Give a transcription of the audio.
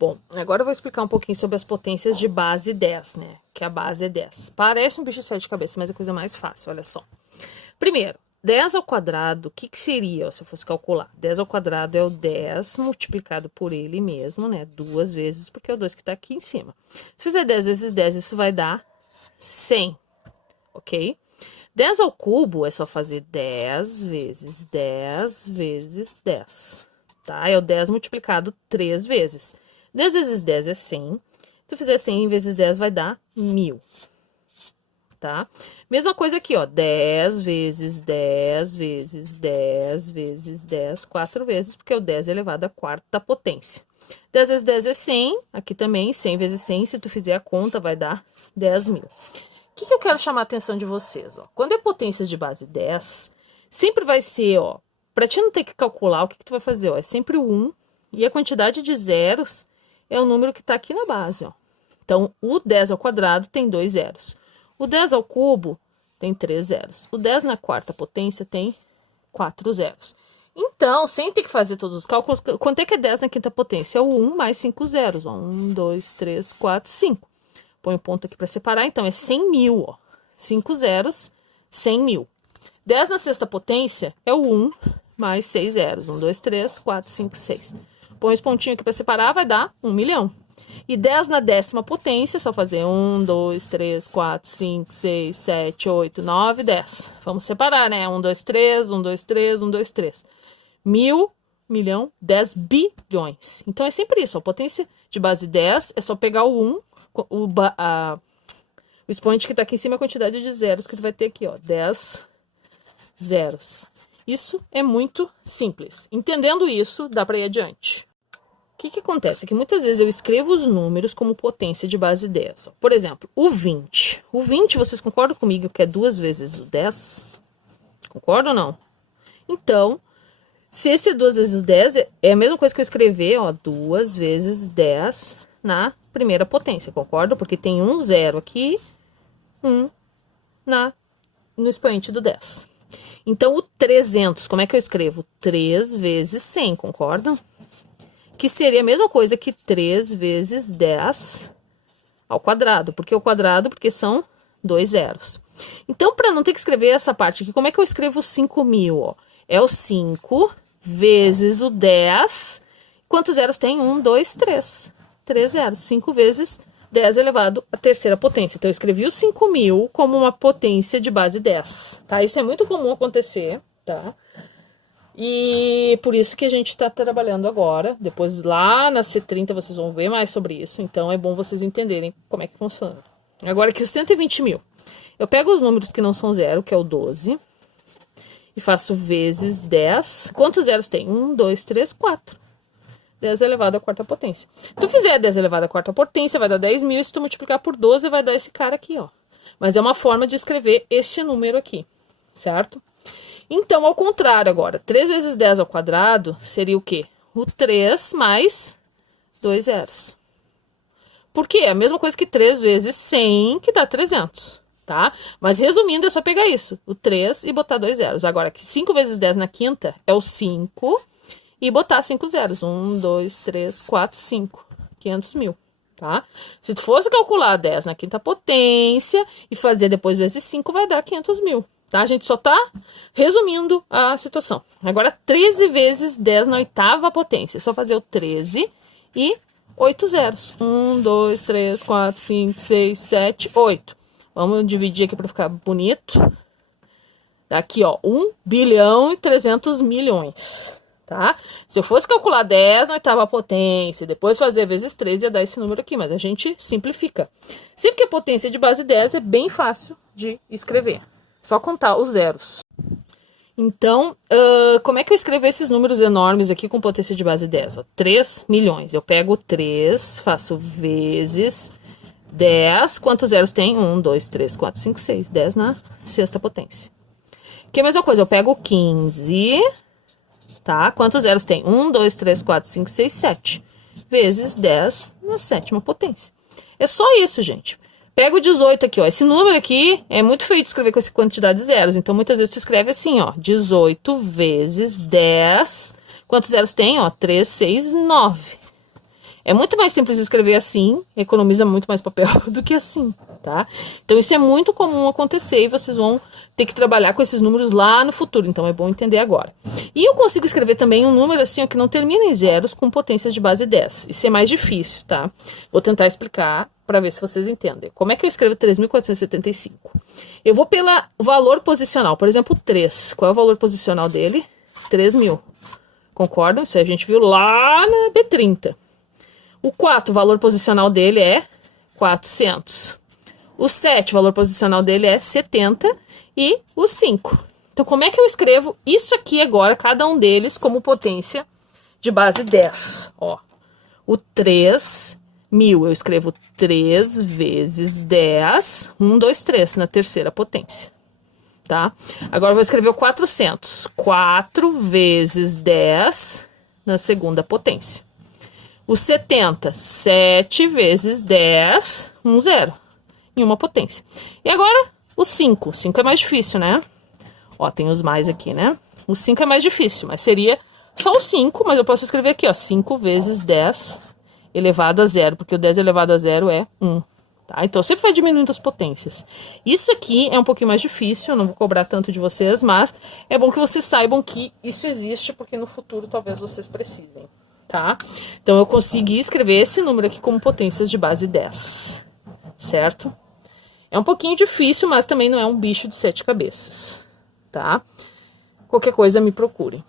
Bom, agora eu vou explicar um pouquinho sobre as potências de base 10, né? Que a base é 10. Parece um bicho só de cabeça, mas é a coisa mais fácil, olha só. Primeiro, 10 ao quadrado, o que que seria, ó, se eu fosse calcular? 10 ao quadrado é o 10 multiplicado por ele mesmo, né? 2 vezes, porque é o 2 que tá aqui em cima. Se fizer 10 vezes 10, isso vai dar 100, ok? 10 ao cubo é só fazer 10 vezes 10 vezes 10, tá? É o 10 multiplicado 3 vezes. 10 vezes 10 é 100. Se eu fizer 100 vezes 10 vai dar 1000, tá? Mesma coisa aqui, ó, 10 vezes 10 vezes 10 vezes 10, 4 vezes, porque o 10 é elevado à quarta potência. 10 vezes 10 é 100, aqui também, 100 vezes 100, se tu fizer a conta, vai dar 10.000. O que eu quero chamar a atenção de vocês, ó? Quando é potências de base 10, sempre vai ser, ó, pra ti não ter que calcular, o que tu vai fazer, ó? É sempre o 1, e a quantidade de zeros é o número que tá aqui na base, ó. Então, o 10 ao quadrado tem 2 zeros. O 10 ao cubo tem 3 zeros. O 10 na quarta potência tem 4 zeros. Então, sem ter que fazer todos os cálculos, quanto é que é 10 na quinta potência? É o 1 mais 5 zeros, ó. 1, 2, 3, 4, 5. Põe o ponto aqui para separar, então é 100.000, ó. 5 zeros, 100.000. 10 na sexta potência é o 1 mais 6 zeros. 1, 2, 3, 4, 5, 6. Põe esse pontinho aqui para separar, vai dar 1 milhão. E 10 na décima potência, é só fazer 1, 2, 3, 4, 5, 6, 7, 8, 9, 10. Vamos separar, né? 1, 2, 3, 1, 2, 3, 1, 2, 3. 1.000, milhão, 10 bilhões. Então, é sempre isso. A potência de base 10 é só pegar o 1, o expoente que está aqui em cima, a quantidade de zeros que tu vai ter aqui, ó. 10 zeros. Isso é muito simples. Entendendo isso, dá para ir adiante. O que acontece? É que muitas vezes eu escrevo os números como potência de base 10. Ó. Por exemplo, o 20. O 20, vocês concordam comigo que é 2 vezes o 10? Concordam ou não? Então, se esse é 2 vezes o 10, é a mesma coisa que eu escrever, ó, 2 vezes 10 na primeira potência, concorda? Porque tem um zero aqui, no expoente do 10. Então, o 300, como é que eu escrevo? 3 vezes 100, concordam? Que seria a mesma coisa que 3 vezes 10 ao quadrado. Por que o quadrado? Porque são 2 zeros. Então, para não ter que escrever essa parte aqui, como é que eu escrevo 5.000? Ó? É o 5 vezes o 10. Quantos zeros tem? 1, 2, 3. 3 zeros. 5 vezes 10 elevado à terceira potência. Então, eu escrevi o 5.000 como uma potência de base 10. Tá? Isso é muito comum acontecer, tá? E por isso que a gente está trabalhando agora. Depois lá na C30 vocês vão ver mais sobre isso. Então é bom vocês entenderem como é que funciona. Agora aqui os 120.000. Eu pego os números que não são zero, que é o 12. E faço vezes 10. Quantos zeros tem? 1, 2, 3, 4. 10 elevado à quarta potência. Se tu fizer 10 elevado à quarta potência, vai dar 10.000. Se tu multiplicar por 12, vai dar esse cara aqui, ó. Mas é uma forma de escrever este número aqui, certo? Então, ao contrário agora, 3 vezes 10 ao quadrado seria o quê? O 3 mais 2 zeros. Por quê? É a mesma coisa que 3 vezes 100, que dá 300, tá? Mas resumindo, é só pegar isso, o 3 e botar 2 zeros. Agora, 5 vezes 10 na quinta é o 5 e botar 5 zeros. 1, 2, 3, 4, 5. 500.000, tá? Se tu fosse calcular 10 na quinta potência e fazer depois vezes 5, vai dar 500.000. Tá? A gente só tá resumindo a situação. Agora, 13 vezes 10 na oitava potência. É só fazer o 13 e 8 zeros. 1, 2, 3, 4, 5, 6, 7, 8. Vamos dividir aqui para ficar bonito. Aqui, ó, 1 bilhão e 300 milhões. Tá? Se eu fosse calcular 10 na oitava potência, depois fazer vezes 13, ia dar esse número aqui. Mas a gente simplifica. Sempre que a potência de base 10 é bem fácil de escrever. Só contar os zeros. Então, como é que eu escrevo esses números enormes aqui com potência de base 10? Ó, 3 milhões. Eu pego 3, faço vezes 10. Quantos zeros tem? 1, 2, 3, 4, 5, 6. 10 na sexta potência. Que é a mesma coisa, eu pego 15, tá? Quantos zeros tem? 1, 2, 3, 4, 5, 6, 7. Vezes 10 na sétima potência. É só isso, gente. Pega o 18 aqui, ó. Esse número aqui é muito feio de escrever com essa quantidade de zeros. Então, muitas vezes tu escreve assim, ó. 18 vezes 10. Quantos zeros tem? Ó, 3, 6, 9. É muito mais simples escrever assim, economiza muito mais papel do que assim, tá? Então isso é muito comum acontecer e vocês vão ter que trabalhar com esses números lá no futuro, então é bom entender agora. E eu consigo escrever também um número assim, ó, que não termina em zeros com potências de base 10. Isso é mais difícil, tá? Vou tentar explicar para ver se vocês entendem. Como é que eu escrevo 3.475? Eu vou pelo valor posicional, por exemplo, 3. Qual é o valor posicional dele? 3.000. Concordam? Isso a gente viu lá na B30. O 4, o valor posicional dele é 400. O 7, o valor posicional dele é 70. E o 5. Então, como é que eu escrevo isso aqui agora, cada um deles, como potência de base 10? Ó, o 3.000, eu escrevo 3 vezes 10, 1, 2, 3, na terceira potência. Tá? Agora eu vou escrever o 400. 4 vezes 10 na segunda potência. O 70, 7 vezes 10, 1, 0, em uma potência. E agora o 5. O 5 é mais difícil, né? Ó, tem os mais aqui, né? O 5 é mais difícil, mas seria só o 5, mas eu posso escrever aqui, ó, 5 vezes 10 elevado a 0, porque o 10 elevado a 0 é 1. Tá? Então, sempre vai diminuindo as potências. Isso aqui é um pouquinho mais difícil, eu não vou cobrar tanto de vocês, mas é bom que vocês saibam que isso existe, porque no futuro talvez vocês precisem, tá? Então, eu consegui escrever esse número aqui como potências de base 10, certo? É um pouquinho difícil, mas também não é um bicho de 7 cabeças, tá? Qualquer coisa me procure.